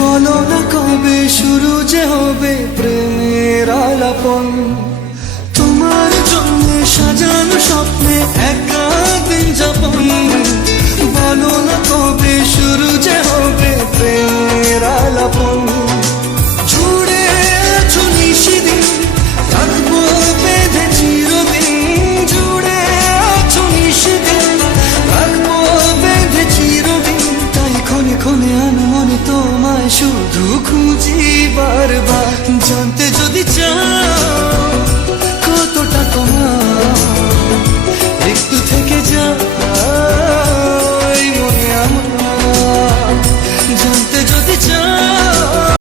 বলো না কবে শুরু যে হবে প্রেমের আলাপন, তোমার জন্য সাজানো স্বপ্নে একা দিন যাপন। বলো না কবে শুরু যে হবে প্রেমের আলাপন, জুড়ে আছো নিশিদিন রাখবো বেঁধে চিরদিন। জুড়ে আছো নিশিদিন রাখবো বেঁধে চিরদিন, তাই ক্ষণে ক্ষণে আনমনে তোমায় শুধু খুঁজি বারবার। জানতে